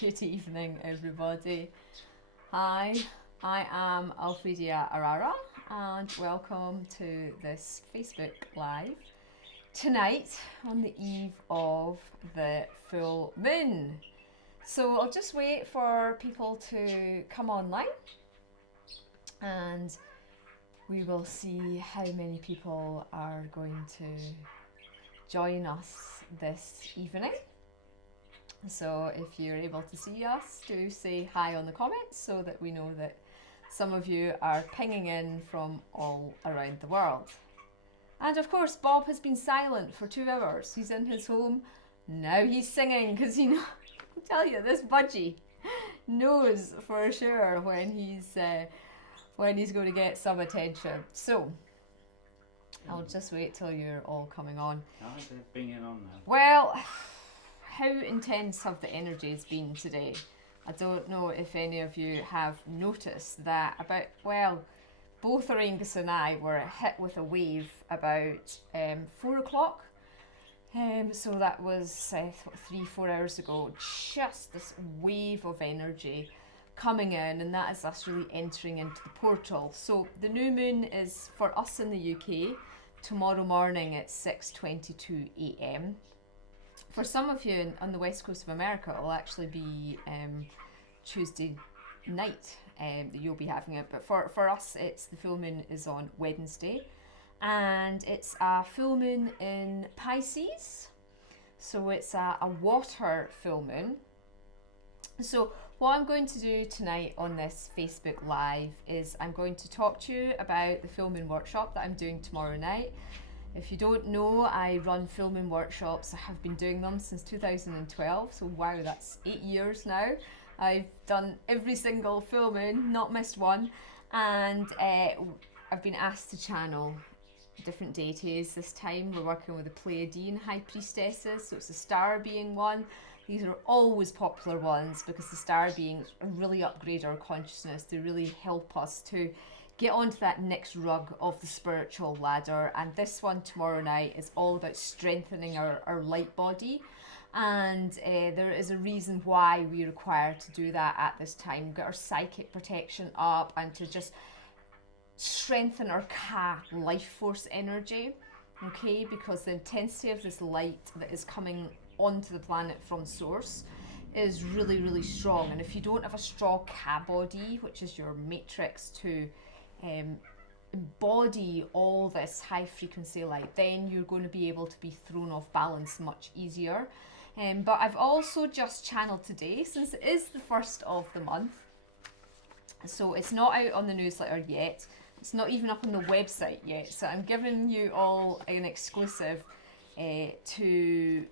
Good evening, everybody. Hi, I am Alphedia Arara, and welcome to this Facebook Live tonight on the eve of the full moon. So I'll just wait for people to come online, and we will see how many people are going to join us this evening. So if you're able to see us, do say hi on the comments so that we know that some of you are pinging in from all around the world. And of course, Bob has been silent for 2 hours. He's in his home. Now he's singing because I tell you, this budgie knows for sure when he's going to get some attention. So I'll just wait till you're all coming on. They're bringing on now. Well, how intense have the energies been today? I don't know if any of you have noticed that both Auraengus and I were hit with a wave about 4 o'clock. So that was 3-4 hours ago. Just this wave of energy coming in, and that is us really entering into the portal. So the new moon is for us in the UK tomorrow morning at 6:22 a.m. For some of you on the west coast of America, it will actually be Tuesday night that you'll be having it. But for us, the full moon is on Wednesday. And it's a full moon in Pisces. So it's a water full moon. So what I'm going to do tonight on this Facebook Live is I'm going to talk to you about the full moon workshop that I'm doing tomorrow night. If you don't know, I run full moon workshops. I have been doing them since 2012, so wow, that's 8 years now. I've done every single full moon, not missed one, and I've been asked to channel different deities. This time we're working with the Pleiadian High Priestesses, so it's a star being one. These are always popular ones because the star beings really upgrade our consciousness. They really help us to get onto that next rung of the spiritual ladder. And this one tomorrow night is all about strengthening our light body. And there is a reason why we require to do that at this time. Get our psychic protection up and to just strengthen our Ka life force energy. Okay, because the intensity of this light that is coming onto the planet from source is really, really strong. And if you don't have a strong Ka body, which is your matrix to embody all this high frequency light, then you're going to be able to be thrown off balance much easier. But I've also just channeled today, since it is the first of the month, so it's not out on the newsletter yet, it's not even up on the website yet, so I'm giving you all an exclusive to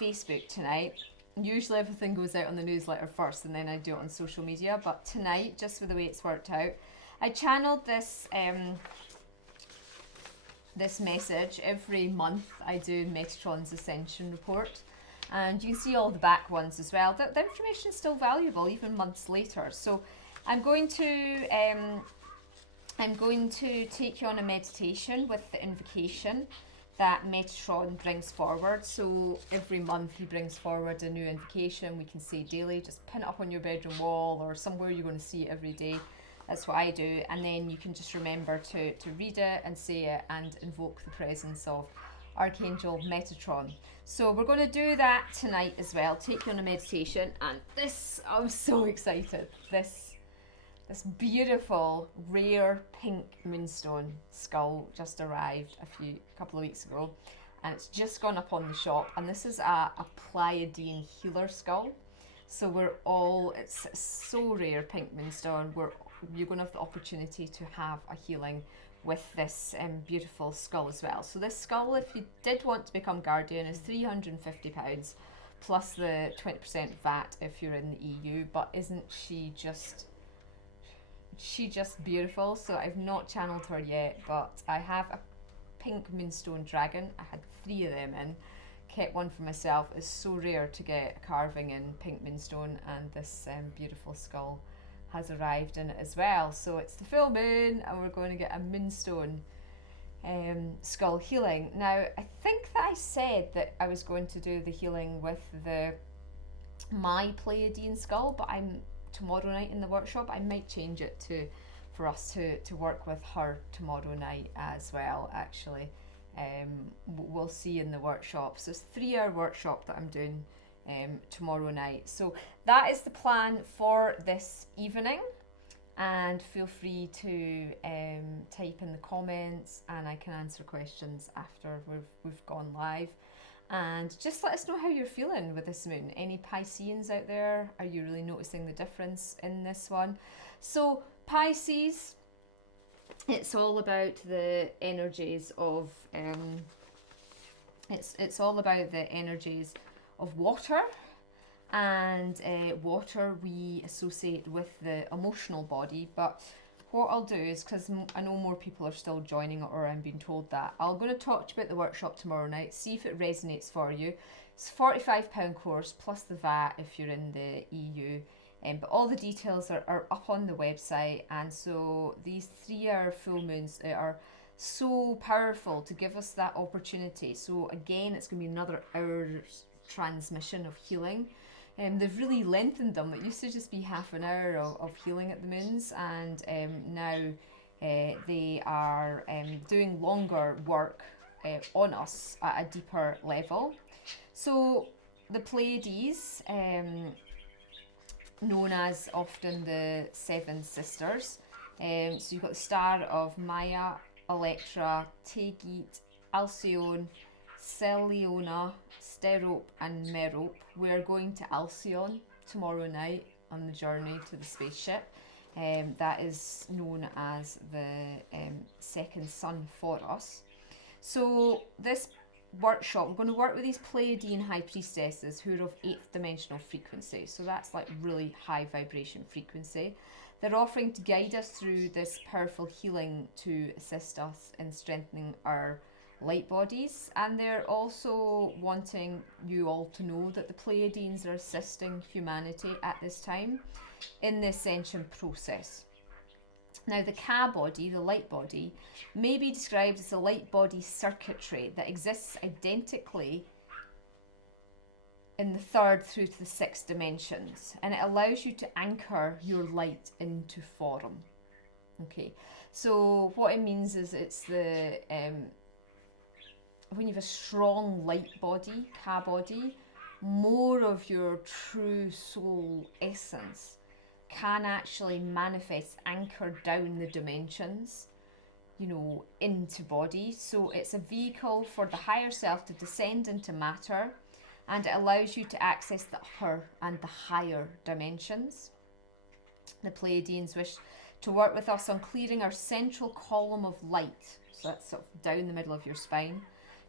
Facebook tonight. Usually everything goes out on the newsletter first and then I do it on social media, but tonight, just with the way it's worked out, I channeled this this message. Every month I do Metatron's Ascension report, and you can see all the back ones as well. The information is still valuable even months later. So I'm going to take you on a meditation with the invocation that Metatron brings forward. So every month he brings forward a new invocation. We can say daily, just pin it up on your bedroom wall or somewhere you're going to see it every day. That's what I do, and then you can just remember to read it and say it and invoke the presence of Archangel Metatron. So we're going to do that tonight as well, take you on a meditation. And this, I'm so excited, this beautiful rare pink moonstone skull just arrived a couple of weeks ago, and it's just gone up on the shop. And this is a Pleiadian Healer skull. So it's so rare, pink moonstone. You're going to have the opportunity to have a healing with this beautiful skull as well. So this skull, if you did want to become guardian, is £350 plus the 20% VAT if you're in the EU. But isn't she just beautiful? So I've not channeled her yet, but I have a pink moonstone dragon. I had 3 of them in, kept one for myself. It's so rare to get a carving in pink moonstone, and this beautiful skull has arrived in it as well. So it's the full moon and we're going to get a moonstone skull healing. Now I think that I said that I was going to do the healing with the my Pleiadian skull, but I'm tomorrow night in the workshop. I might change it for us to work with her tomorrow night as well, actually. We'll see in the workshop. So it's a 3-hour workshop that I'm doing tomorrow night. So that is the plan for this evening. And feel free to type in the comments, and I can answer questions after we've gone live. And just let us know how you're feeling with this moon. Any Pisceans out there? Are you really noticing the difference in this one? So Pisces, it's all about the energies of it's all about the energies of water. And water we associate with the emotional body, but what I'll do is, because I know more people are still joining, or I'm being told that, I'm going to talk about the workshop tomorrow night, see if it resonates for you. It's a £45 course plus the VAT if you're in the EU, but all the details are up on the website. And so these 3-hour full moons are so powerful to give us that opportunity. So again, it's going to be another hour's transmission of healing. They've really lengthened them. It used to just be half an hour of healing at the moons, and now they are doing longer work on us at a deeper level. So the Pleiades, known as often the Seven Sisters, so you've got the star of Maya, Electra, Tegit, Alcyone, Celeona, Sterope and Merope. We're going to Alcyone tomorrow night on the journey to the spaceship. That is known as the second sun for us. So this workshop, we're going to work with these Pleiadian High Priestesses who are of 8th dimensional frequency. So that's like really high vibration frequency. They're offering to guide us through this powerful healing to assist us in strengthening our light bodies, and they're also wanting you all to know that the Pleiadians are assisting humanity at this time in the ascension process. Now the Ka body, the light body, may be described as a light body circuitry that exists identically in the 3rd through to the 6th dimensions, and it allows you to anchor your light into form. Okay, so what it means is it's the when you have a strong light body, Ka body, more of your true soul essence can actually manifest, anchor down the dimensions, you know, into body. So it's a vehicle for the higher self to descend into matter, and it allows you to access the upper and the higher dimensions. The Pleiadians wish to work with us on clearing our central column of light, so that's sort of down the middle of your spine,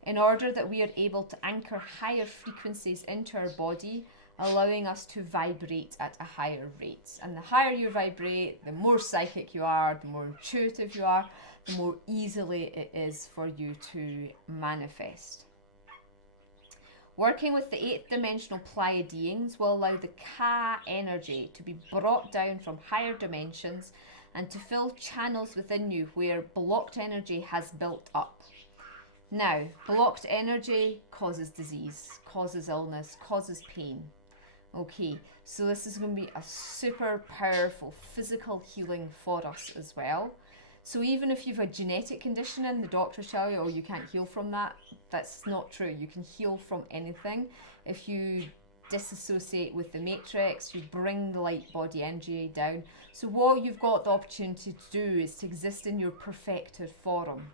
in order that we are able to anchor higher frequencies into our body, allowing us to vibrate at a higher rate. And the higher you vibrate, the more psychic you are, the more intuitive you are, the more easily it is for you to manifest. Working with the 8th dimensional Pleiadians will allow the Ka energy to be brought down from higher dimensions and to fill channels within you where blocked energy has built up. Now, blocked energy causes disease, causes illness, causes pain. Okay, so this is going to be a super powerful physical healing for us as well. So even if you've a genetic condition and the doctors tell you, oh, you can't heal from that, that's not true. You can heal from anything. If you disassociate with the matrix, you bring the light body energy down. So what you've got the opportunity to do is to exist in your perfected form.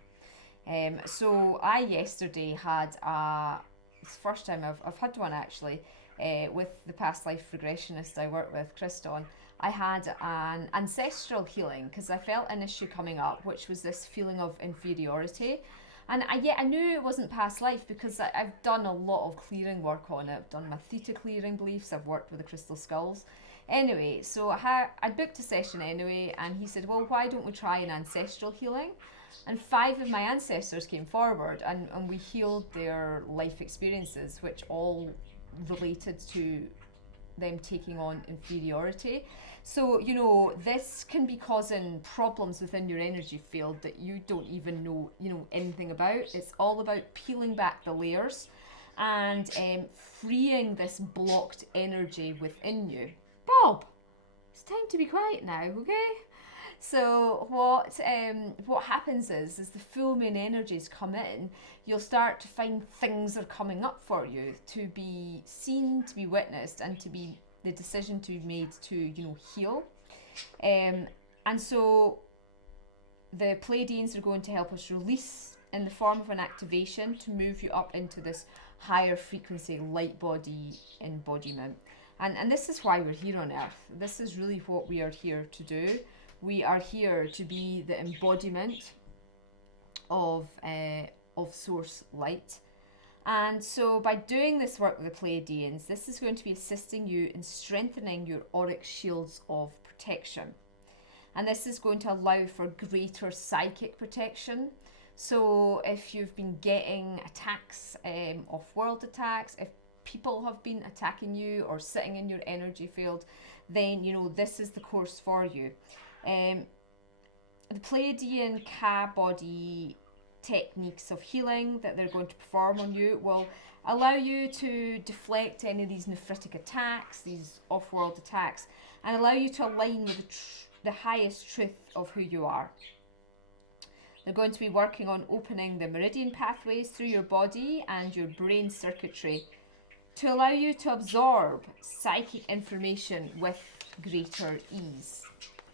So I yesterday had it's the first time I've had one actually, with the past life regressionist I work with, Kriston. I had an ancestral healing because I felt an issue coming up, which was this feeling of inferiority. And I knew it wasn't past life because I've done a lot of clearing work on it. I've done my theta clearing beliefs, I've worked with the crystal skulls. Anyway, so I booked a session anyway, and he said, well, why don't we try an ancestral healing? And 5 of my ancestors came forward, and we healed their life experiences, which all related to them taking on inferiority. So, you know, this can be causing problems within your energy field that you don't even know, anything about. It's all about peeling back the layers and freeing this blocked energy within you. Bob, it's time to be quiet now, okay? So what happens is the full moon energies come in, you'll start to find things are coming up for you to be seen, to be witnessed, and to be the decision to be made to, heal. And so the Pleiadians are going to help us release in the form of an activation to move you up into this higher frequency light body embodiment. And this is why we're here on Earth. This is really what we are here to do. We are here to be the embodiment of source light. And so by doing this work with the Pleiadians, this is going to be assisting you in strengthening your auric shields of protection. And this is going to allow for greater psychic protection. So if you've been getting attacks, off-world attacks, if people have been attacking you or sitting in your energy field, then this is the course for you. The Pleiadian Ka body techniques of healing that they're going to perform on you will allow you to deflect any of these nephritic attacks, these off-world attacks, and allow you to align with the highest truth of who you are. They're going to be working on opening the meridian pathways through your body and your brain circuitry to allow you to absorb psychic information with greater ease.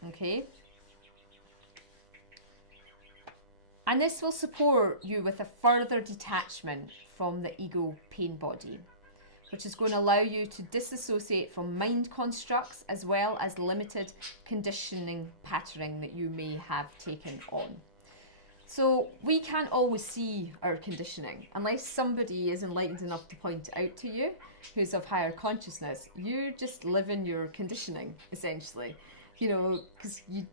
Okay? And this will support you with a further detachment from the ego pain body, which is going to allow you to disassociate from mind constructs as well as limited conditioning patterning that you may have taken on. So we can't always see our conditioning unless somebody is enlightened enough to point it out to you who's of higher consciousness. You just live in your conditioning, essentially, because you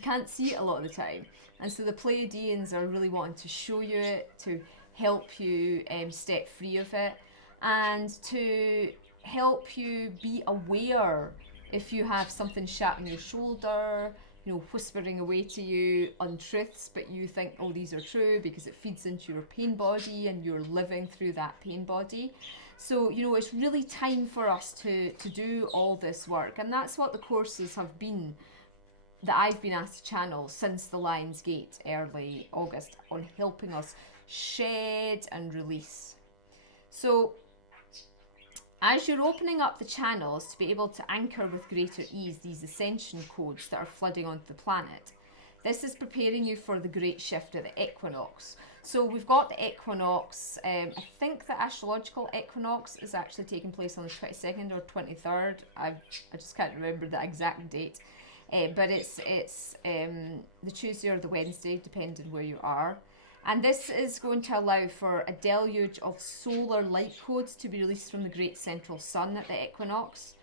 can't see it a lot of the time. And so the Pleiadians are really wanting to show you it, to help you step free of it, and to help you be aware if you have something shat on your shoulder, whispering away to you untruths, but you think, oh, these are true because it feeds into your pain body and you're living through that pain body. So, it's really time for us to do all this work. And that's what the courses have been that I've been asked to channel since the Lion's Gate early August, on helping us shed and release. So as you're opening up the channels to be able to anchor with greater ease these ascension codes that are flooding onto the planet, this is preparing you for the great shift at the equinox. So we've got the equinox, I think the astrological equinox is actually taking place on the 22nd or 23rd. I just can't remember the exact date. But it's the Tuesday or the Wednesday, depending where you are. And this is going to allow for a deluge of solar light codes to be released from the great central sun at the equinox.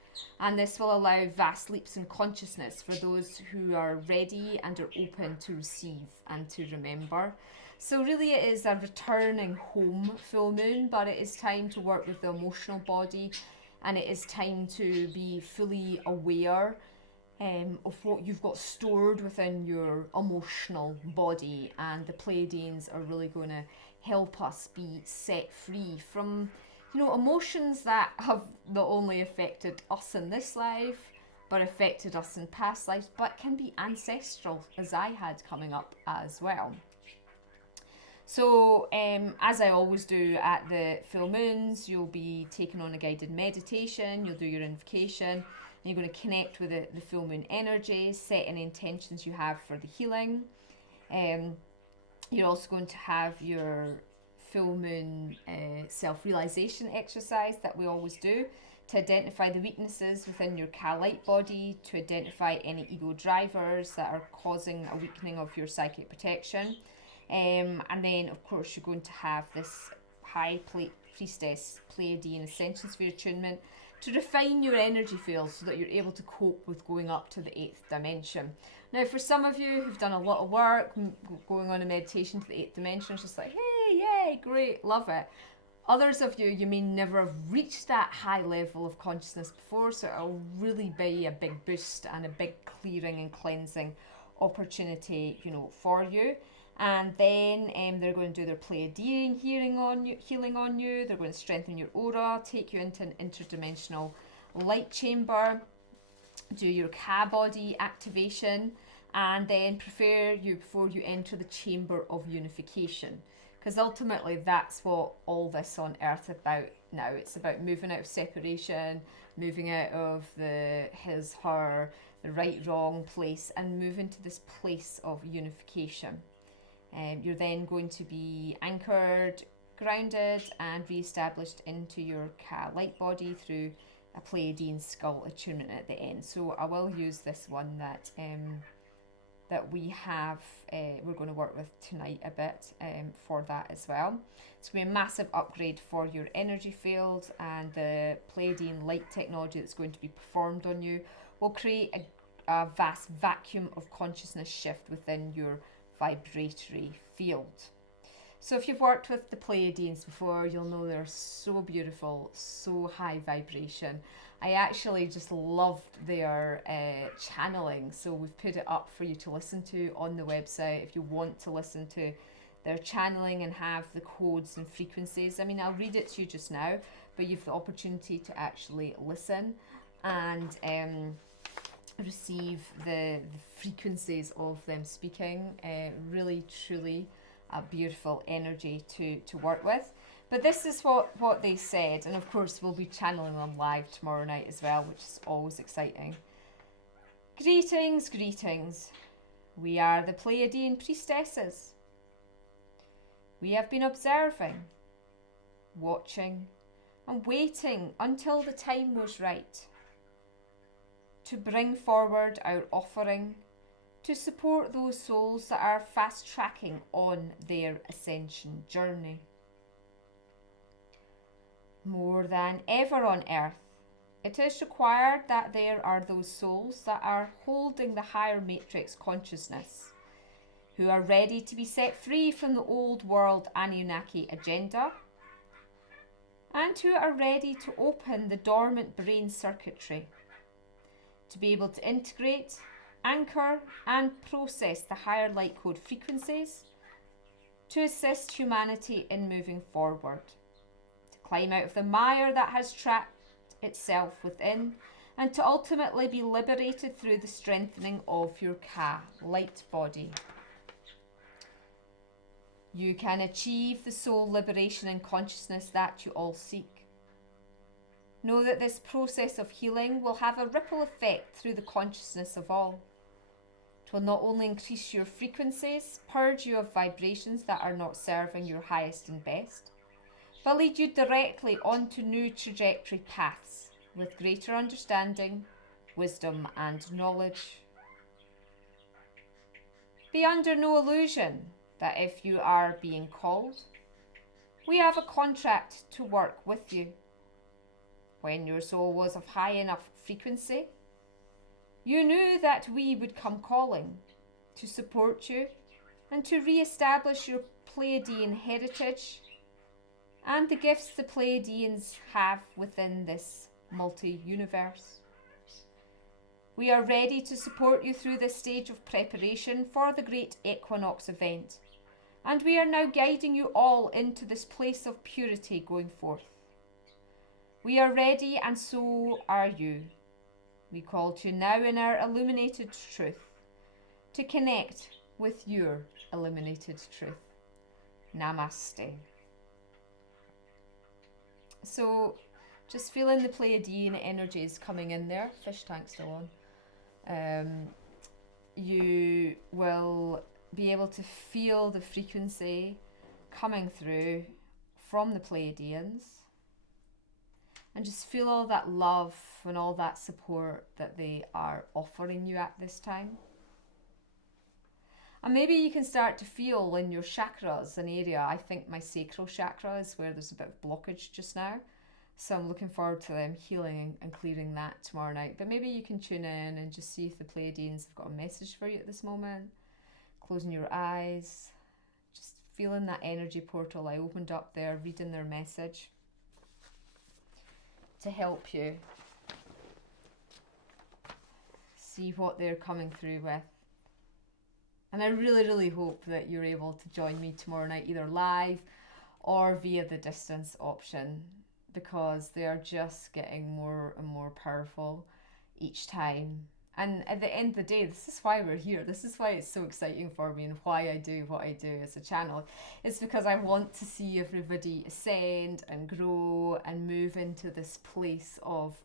And this will allow vast leaps in consciousness for those who are ready and are open to receive and to remember. So really it is a returning home full moon, but it is time to work with the emotional body, and it is time to be fully aware of what you've got stored within your emotional body. And the Pleiadians are really going to help us be set free from emotions that have not only affected us in this life but affected us in past lives, but can be ancestral, as I had coming up as well. So as I always do at the full moons, you'll be taking on a guided meditation, you'll do your invocation, and you're going to connect with the full moon energy, set any intentions you have for the healing. You're also going to have your full moon self-realization exercise that we always do to identify the weaknesses within your Ka light body, to identify any ego drivers that are causing a weakening of your psychic protection. And then, of course, you're going to have this High Priestess Pleiadian Ascension Sphere attunement to refine your energy field so that you're able to cope with going up to the 8th dimension. Now, for some of you who've done a lot of work, going on a meditation to the 8th dimension, it's just like, hey, yay, great, love it. Others of you, you may never have reached that high level of consciousness before, so it'll really be a big boost and a big clearing and cleansing opportunity, for you. And then they're going to do their Pleiadian healing on you. They're going to strengthen your aura, take you into an interdimensional light chamber, do your Ka body activation, and then prepare you before you enter the chamber of unification. Because ultimately that's what all this on Earth is about now. It's about moving out of separation, moving out of the his, her, the right, wrong place, and moving to this place of unification. You're then going to be anchored, grounded, and re-established into your Ka light body through a Pleiadian skull attunement at the end. So I will use this one that we have, we're going to work with tonight a bit for that as well. It's going to be a massive upgrade for your energy field, and the Pleiadian light technology that's going to be performed on you will create a vast vacuum of consciousness shift within your vibratory field. So if you've worked with the Pleiadians before, you'll know they're so beautiful, so high vibration. I actually just loved their channeling, so we've put it up for you to listen to on the website if you want to listen to their channeling and have the codes and frequencies. I mean, I'll read it to you just now, but you've the opportunity to actually listen and receive the frequencies of them speaking. Really, truly a beautiful energy to work with. But this is what they said, and of course we'll be channeling them live tomorrow night as well, which is always exciting. Greetings, greetings. We are the Pleiadian priestesses. We have been observing, watching, and waiting until the time was right to bring forward our offering to support those souls that are fast-tracking on their ascension journey. More than ever on earth, it is required that there are those souls that are holding the higher matrix consciousness, who are ready to be set free from the old world Anunnaki agenda, and who are ready to open the dormant brain circuitry, to be able to integrate, anchor, and process the higher light code frequencies to assist humanity in moving forward, to climb out of the mire that has trapped itself within, and to ultimately be liberated through the strengthening of your Ka light body. You can achieve the soul liberation and consciousness that you all seek. Know that this process of healing will have a ripple effect through the consciousness of all. It will not only increase your frequencies, purge you of vibrations that are not serving your highest and best, but lead you directly onto new trajectory paths with greater understanding, wisdom, and knowledge. Be under no illusion that if you are being called, we have a contract to work with you. When your soul was of high enough frequency, you knew that we would come calling to support you and to re-establish your Pleiadian heritage and the gifts the Pleiadians have within this multi-universe. We are ready to support you through this stage of preparation for the great equinox event, and we are now guiding you all into this place of purity going forth. We are ready, and so are you. We call to you now in our illuminated truth to connect with your illuminated truth. Namaste. So, just feeling the Pleiadian energies coming in there. Fish tank still on. You will be able to feel the frequency coming through from the Pleiadians, and just feel all that love and all that support that they are offering you at this time. And maybe you can start to feel in your chakras an area. I think my sacral chakra is where there's a bit of blockage just now. So I'm looking forward to them healing and clearing that tomorrow night. But maybe you can tune in and just see if the Pleiadians have got a message for you at this moment. Closing your eyes, just feeling that energy portal I opened up there, reading their message to help you see what they're coming through with. And I really, really hope that you're able to join me tomorrow night, either live or via the distance option, because they are just getting more and more powerful each time. And at the end of the day, this is why we're here. This is why it's so exciting for me and why I do what I do as a channel. It's because I want to see everybody ascend and grow and move into this place of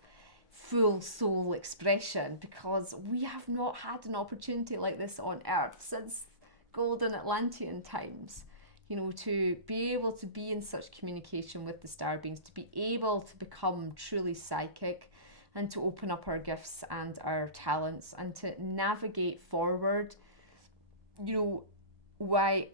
full soul expression, because we have not had an opportunity like this on Earth since golden Atlantean times. You know, to be able to be in such communication with the star beings, to be able to become truly psychic, and to open up our gifts and our talents, and to navigate forward, you know, by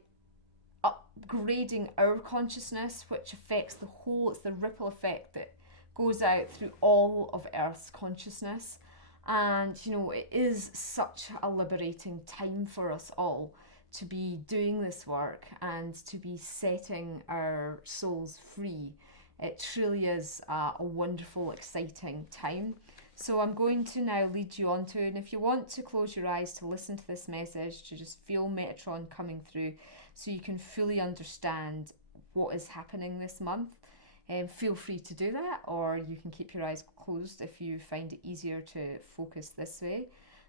upgrading our consciousness, which affects the whole. It's the ripple effect that goes out through all of Earth's consciousness. And, you know, it is such a liberating time for us all to be doing this work and to be setting our souls free. It truly is a wonderful, exciting time. So I'm going to now lead you on to, and if you want to close your eyes to listen to this message, to just feel Metatron coming through so you can fully understand what is happening this month, feel free to do that, or you can keep your eyes closed if you find it easier to focus this way.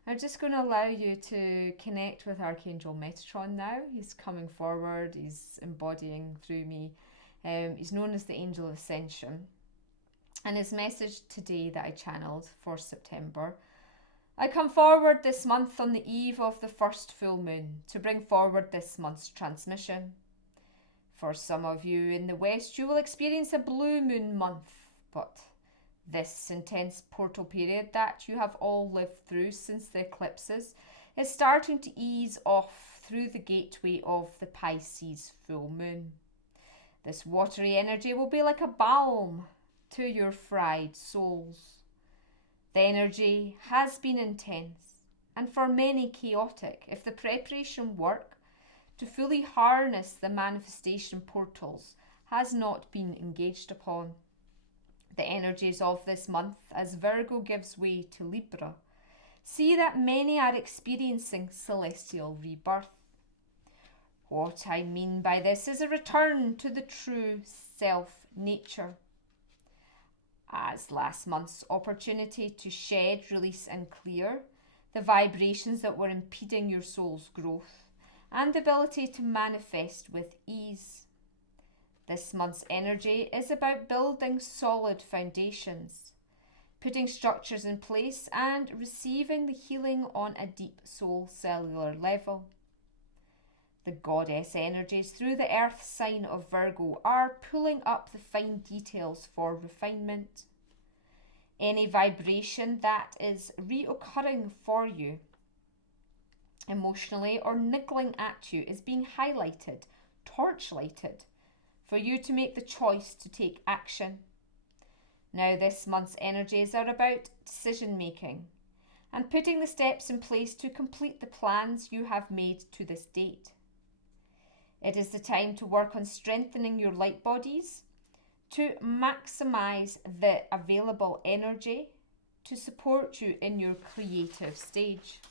I'm just going to allow you to connect with Archangel Metatron now. He's coming forward, he's embodying through me. He's known as the Angel of Ascension. And his message today that I channeled for September: I come forward this month on the eve of the first full moon to bring forward this month's transmission. For some of you in the West, you will experience a blue moon month, but this intense portal period that you have all lived through since the eclipses is starting to ease off through the gateway of the Pisces full moon. This watery energy will be like a balm to your fried souls. The energy has been intense and for many chaotic if the preparation work to fully harness the manifestation portals has not been engaged upon. The energies of this month, as Virgo gives way to Libra, see that many are experiencing celestial rebirth. What I mean by this is a return to the true self-nature. As last month's opportunity to shed, release and clear the vibrations that were impeding your soul's growth and the ability to manifest with ease. This month's energy is about building solid foundations, putting structures in place and receiving the healing on a deep soul cellular level. The goddess energies through the earth sign of Virgo are pulling up the fine details for refinement. Any vibration that is reoccurring for you emotionally or niggling at you is being highlighted, torchlighted, for you to make the choice to take action. Now this month's energies are about decision making and putting the steps in place to complete the plans you have made to this date. It is the time to work on strengthening your light bodies, to maximize the available energy to support you in your creative stage.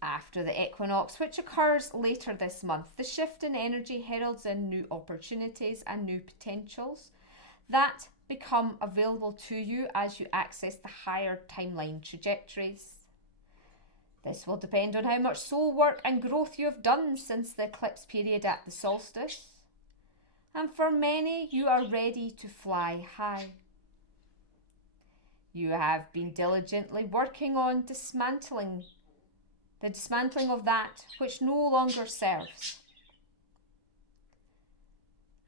After the equinox, which occurs later this month, the shift in energy heralds in new opportunities and new potentials that become available to you as you access the higher timeline trajectories. This will depend on how much soul work and growth you have done since the eclipse period at the solstice. And for many, you are ready to fly high. You have been diligently working on the dismantling of that which no longer serves.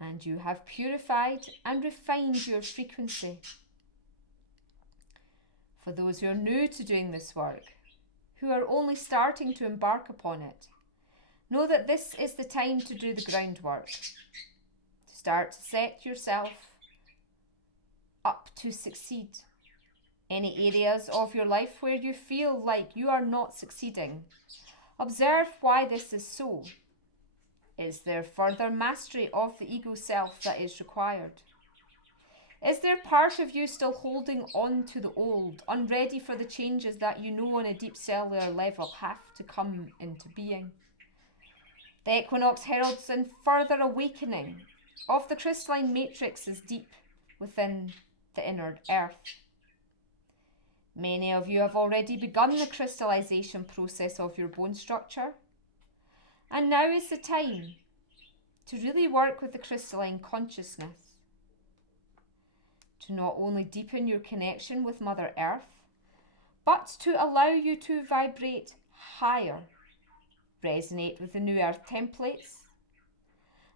And you have purified and refined your frequency. For those who are new to doing this work, who are only starting to embark upon it, know that this is the time to do the groundwork. To start to set yourself up to succeed. Any areas of your life where you feel like you are not succeeding, observe why this is so. Is there further mastery of the ego self that is required? Is there part of you still holding on to the old, unready for the changes that you know on a deep cellular level have to come into being? The equinox heralds in further awakening of the crystalline matrixes deep within the inner earth. Many of you have already begun the crystallization process of your bone structure, and now is the time to really work with the crystalline consciousness, to not only deepen your connection with Mother Earth, but to allow you to vibrate higher, resonate with the new Earth templates,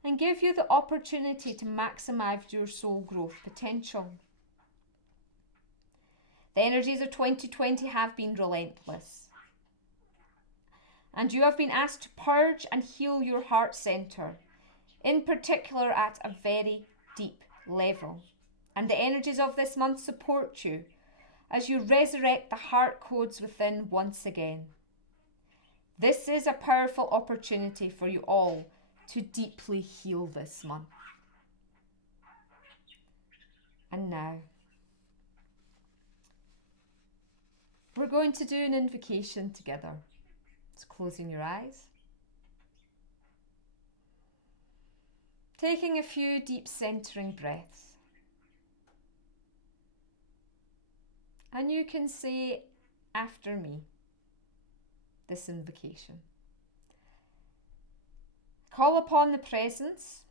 and give you the opportunity to maximize your soul growth potential. The energies of 2020 have been relentless, and you have been asked to purge and heal your heart center, in particular at a very deep level. And the energies of this month support you as you resurrect the heart codes within once again. This is a powerful opportunity for you all to deeply heal this month. And now, we're going to do an invocation together. Just closing your eyes. Taking a few deep centering breaths. And you can say after me this invocation. Call upon the presence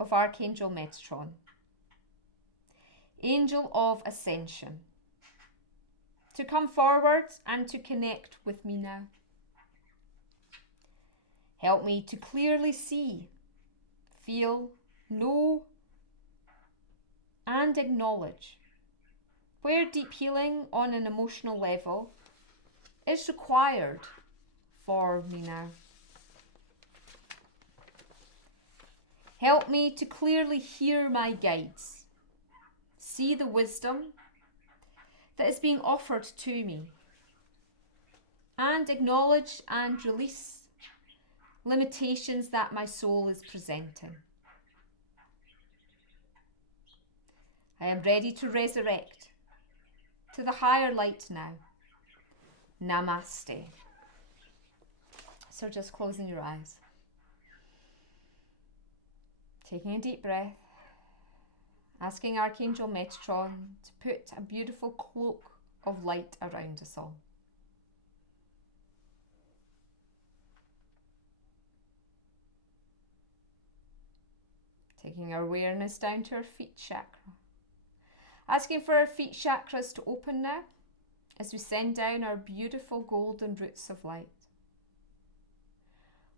of Archangel Metatron, Angel of Ascension, to come forward and to connect with me now. Help me to clearly see, feel, know, and acknowledge where deep healing on an emotional level is required for me now. Help me to clearly hear my guides, see the wisdom that is being offered to me, and acknowledge and release limitations that my soul is presenting. I am ready to resurrect to the higher light now. Namaste. So just closing your eyes. Taking a deep breath. Asking Archangel Metatron to put a beautiful cloak of light around us all. Taking our awareness down to our feet chakra. Asking for our feet chakras to open now as we send down our beautiful golden roots of light.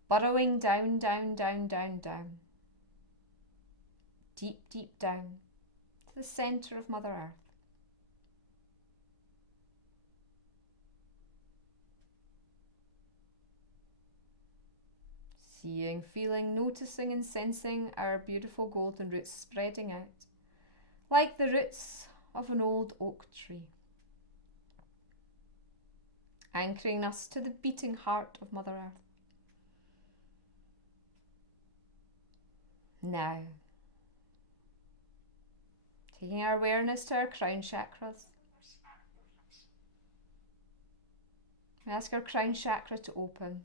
Burrowing down, down, down, down, down. Deep, deep down to the centre of Mother Earth. Seeing, feeling, noticing and sensing our beautiful golden roots spreading out like the roots of an old oak tree, anchoring us to the beating heart of Mother Earth. Now, taking our awareness to our crown chakras, we ask our crown chakra to open,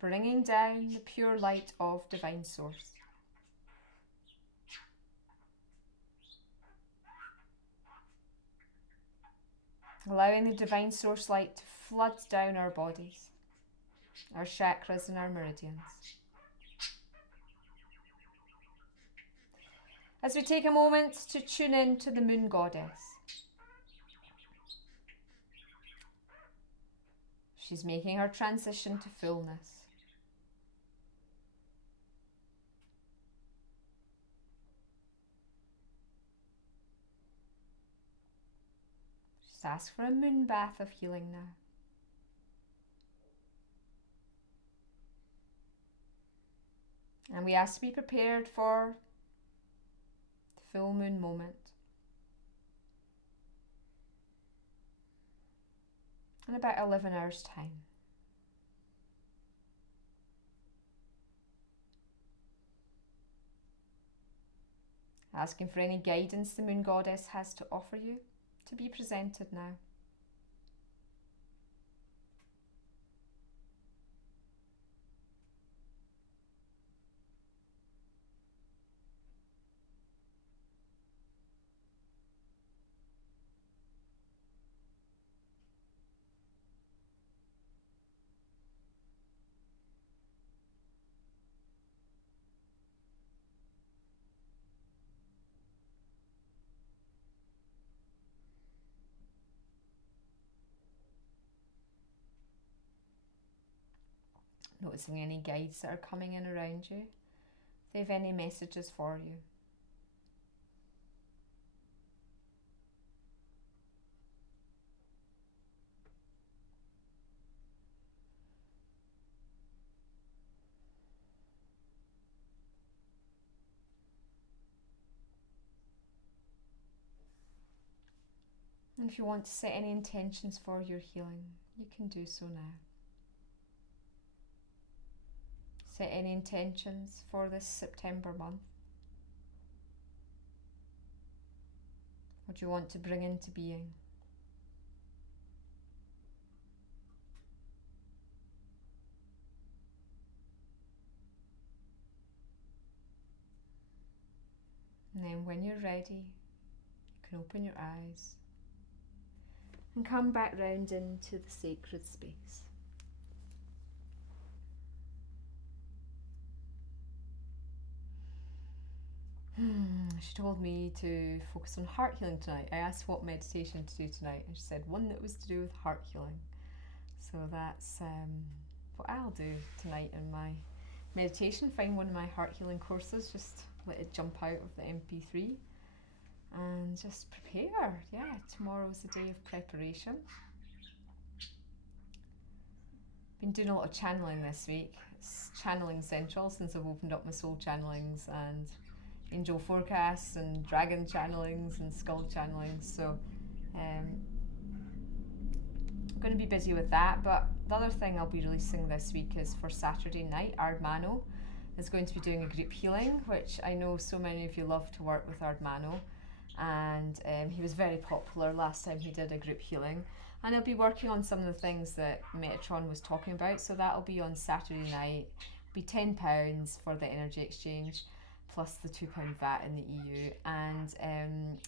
bringing down the pure light of Divine Source. Allowing the Divine Source light to flood down our bodies, our chakras and our meridians. As we take a moment to tune in to the Moon Goddess. She's making her transition to fullness. Just ask for a moon bath of healing now. And we ask to be prepared for the full moon moment. In about 11 hours' time. Asking for any guidance the Moon Goddess has to offer you to be presented now. Noticing any guides that are coming in around you, if they have any messages for you. And if you want to set any intentions for your healing, you can do so now. Set any intentions for this September month. What do you want to bring into being? And then when you're ready, you can open your eyes and come back round into the sacred space. She told me to focus on heart healing tonight. I asked what meditation to do tonight, and she said one that was to do with heart healing. So that's what I'll do tonight in my meditation. Find one of my heart healing courses, just let it jump out of the MP3 and just prepare. Yeah, tomorrow's a day of preparation. Been doing a lot of channeling this week. It's channeling central since I've opened up my soul channelings and angel forecasts and dragon channelings and skull channelings, so I'm going to be busy with that. But the other thing I'll be releasing this week is for Saturday night, Ardmano is going to be doing a group healing, which I know so many of you love to work with Ardmano, and he was very popular last time he did a group healing, and he'll be working on some of the things that Metatron was talking about. So that'll be on Saturday night. It'll be £10 for the energy exchange, plus the £2 VAT in the EU, and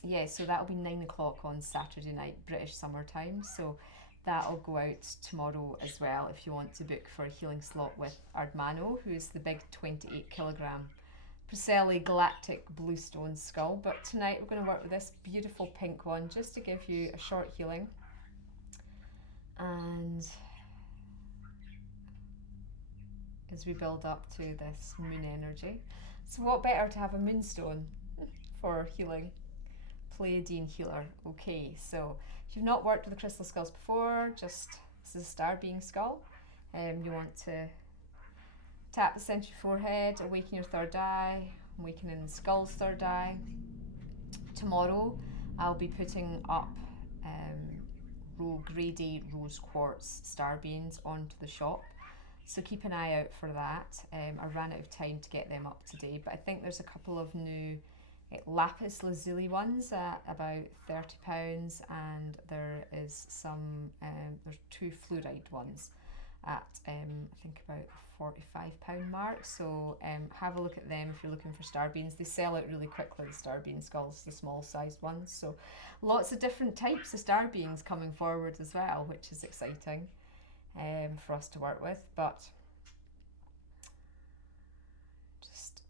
yeah, so that'll be 9 o'clock on Saturday night, British summer time. So that'll go out tomorrow as well if you want to book for a healing slot with Ardmano, who is the big 28 kilogram Preseli Galactic Bluestone skull. But tonight we're going to work with this beautiful pink one just to give you a short healing. And as we build up to this moon energy, so what better to have a moonstone for healing? Pleiadian Healer. Okay, so if you've not worked with the crystal skulls before, just this is a star being skull. You want to tap the center of your forehead, awaken your third eye, awakening the skull's third eye. Tomorrow I'll be putting up grade A rose quartz star beans onto the shop. So keep an eye out for that. I ran out of time to get them up today, but I think there's a couple of new lapis lazuli ones at about £30, and there is some, there's 2 fluoride ones at I think about £45 mark. So have a look at them if you're looking for star beans. They sell out really quickly, the star bean skulls, the small sized ones. So lots of different types of star beans coming forward as well, which is exciting for us to work with. But just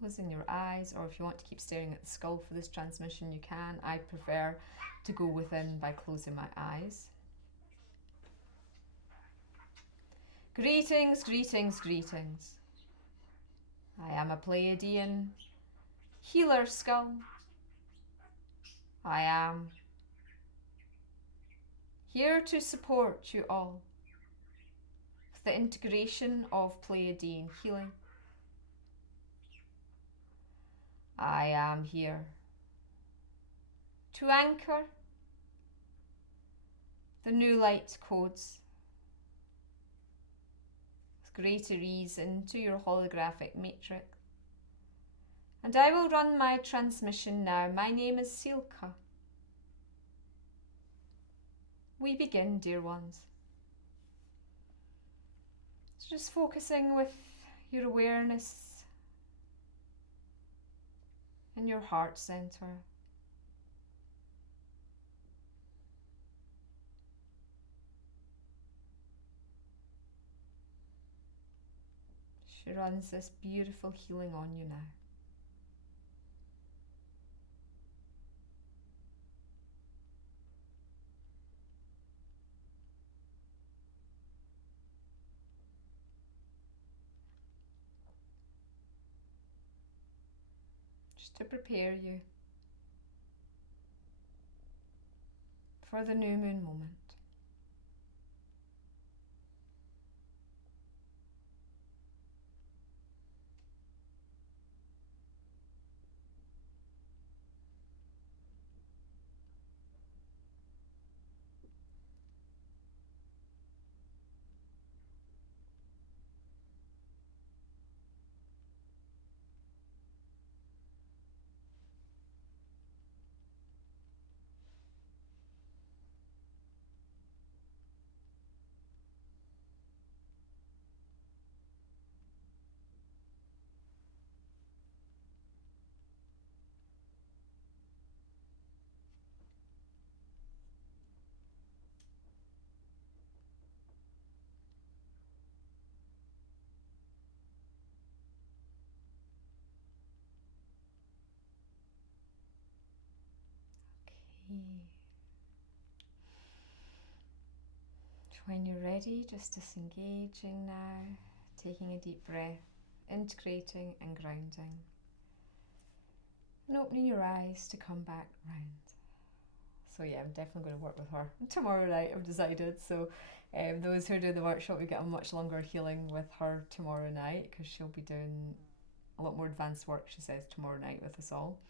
closing your eyes, or if you want to keep staring at the skull for this transmission, you can. I prefer to go within by closing my eyes. Greetings, greetings, greetings. I am a Pleiadian healer skull. I am here to support you all with the integration of Pleiadian healing. I am here to anchor the new light codes with greater ease into your holographic matrix And I will run my transmission now. My name is Silka. We begin, dear ones. So just focusing with your awareness in your heart center. She runs this beautiful healing on you now. Just to prepare you for the new moon moment. When you're ready, just disengaging now, taking a deep breath, integrating and grounding, and opening your eyes to come back round. So yeah, I'm definitely going to work with her tomorrow night, I've decided. So those who are doing the workshop, we get a much longer healing with her tomorrow night, because she'll be doing a lot more advanced work, she says, tomorrow night with us all.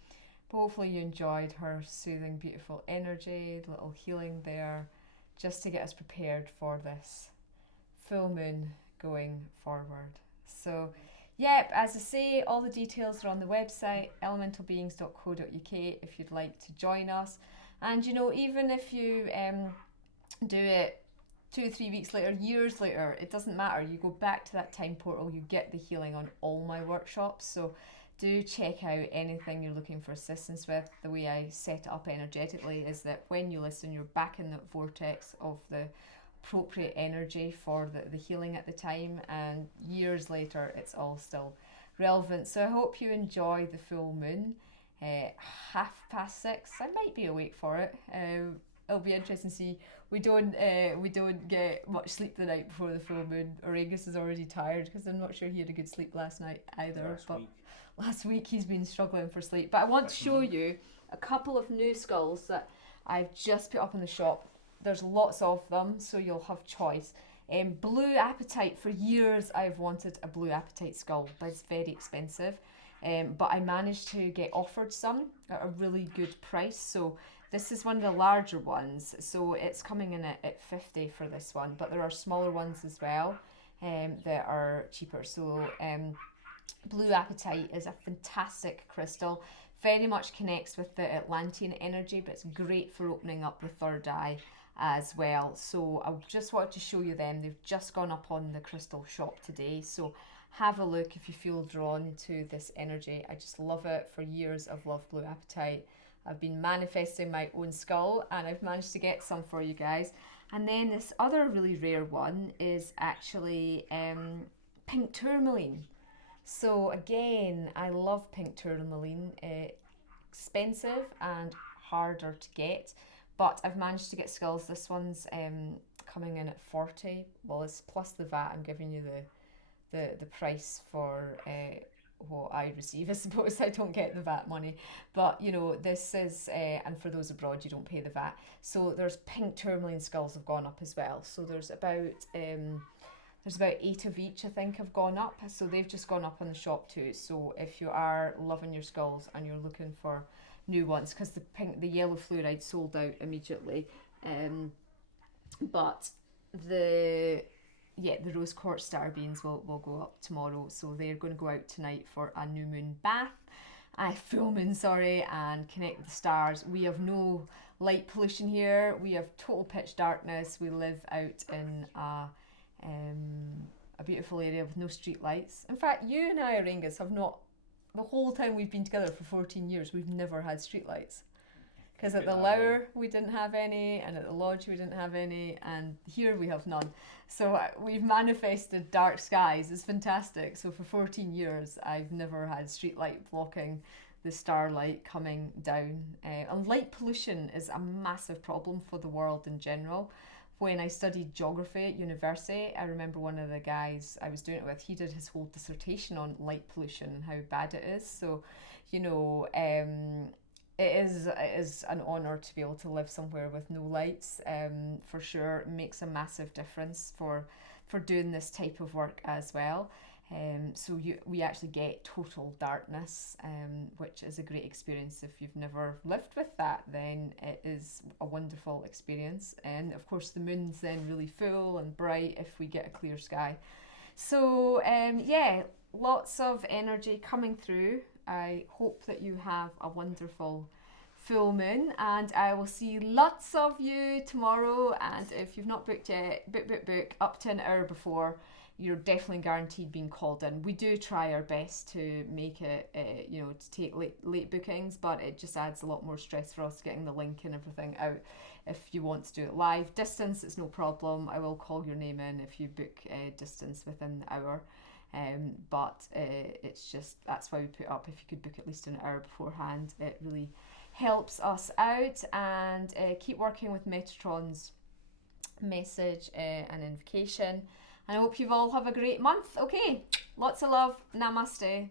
But hopefully you enjoyed her soothing, beautiful energy, the little healing there, just to get us prepared for this full moon going forward. So yep, as I say, all the details are on the website, elementalbeings.co.uk, if you'd like to join us. And you know, even if you do it 2 or 3 weeks later, years later, it doesn't matter. You go back to that time portal, you get the healing on all my workshops. So do check out anything you're looking for assistance with. The way I set it up energetically is that when you listen, you're back in the vortex of the appropriate energy for the healing at the time, and years later it's all still relevant. So I hope you enjoy the full moon. 6:30, I might be awake for it. It'll be interesting to see. We don't get much sleep the night before the full moon. Auraengus is already tired because I'm not sure he had a good sleep last night either. Last week he's been struggling for sleep. But I want to show you a couple of new skulls that I've just put up in the shop. There's lots of them, so you'll have choice. Blue apatite, for years I've wanted a blue apatite skull, but it's very expensive. But I managed to get offered some at a really good price. So this is one of the larger ones. So it's coming in at 50 for this one, but there are smaller ones as well that are cheaper. So blue apatite is a fantastic crystal. Very much connects with the Atlantean energy, but it's great for opening up the third eye as well. So I just wanted to show you them. They've just gone up on the crystal shop today. So have a look if you feel drawn to this energy. I just love it. For years I've loved blue apatite. I've been manifesting my own skull, and I've managed to get some for you guys. And then this other really rare one is actually pink tourmaline. So again, I love pink tourmaline. Expensive and harder to get, but I've managed to get skulls. This one's coming in at 40. Well, it's plus the VAT. I'm giving you the price for what I receive. I suppose I don't get the VAT money, but you know, this is and for those abroad, you don't pay the VAT. So there's pink tourmaline skulls have gone up as well. So there's about 8 of each, I think, have gone up. So they've just gone up on the shop too. So if you are loving your skulls and you're looking for new ones, because the yellow fluoride sold out immediately, but the rose quartz star beans will go up tomorrow. So they're going to go out tonight for a new moon bath. full moon, sorry, and connect with the stars. We have no light pollution here. We have total pitch darkness. We live out in a beautiful area with no street lights. In fact, you and I, Auraengus, have not, the whole time we've been together for 14 years, we've never had street lights. Because at the Lower we didn't have any, and at the Lodge we didn't have any, and here we have none. So we've manifested dark skies. It's fantastic. So for 14 years I've never had street light blocking the starlight coming down. And light pollution is a massive problem for the world in general. When I studied geography at university, I remember one of the guys I was doing it with, he did his whole dissertation on light pollution and how bad it is. So, you know, it is an honour to be able to live somewhere with no lights, for sure. It makes a massive difference for doing this type of work as well. So we actually get total darkness, which is a great experience. If you've never lived with that, then it is a wonderful experience. And of course the moon's then really full and bright if we get a clear sky. So yeah, lots of energy coming through. I hope that you have a wonderful full moon, and I will see lots of you tomorrow. And if you've not booked yet, book up to an hour before. You're definitely guaranteed being called in. We do try our best to make it, you know, to take late bookings, but it just adds a lot more stress for us getting the link and everything out. If you want to do it live, distance, it's no problem. I will call your name in if you book distance within the hour. But it's just, that's why we put up, if you could book at least an hour beforehand, it really helps us out. And keep working with Metatron's message and invocation. And I hope you all have a great month. Okay, lots of love. Namaste.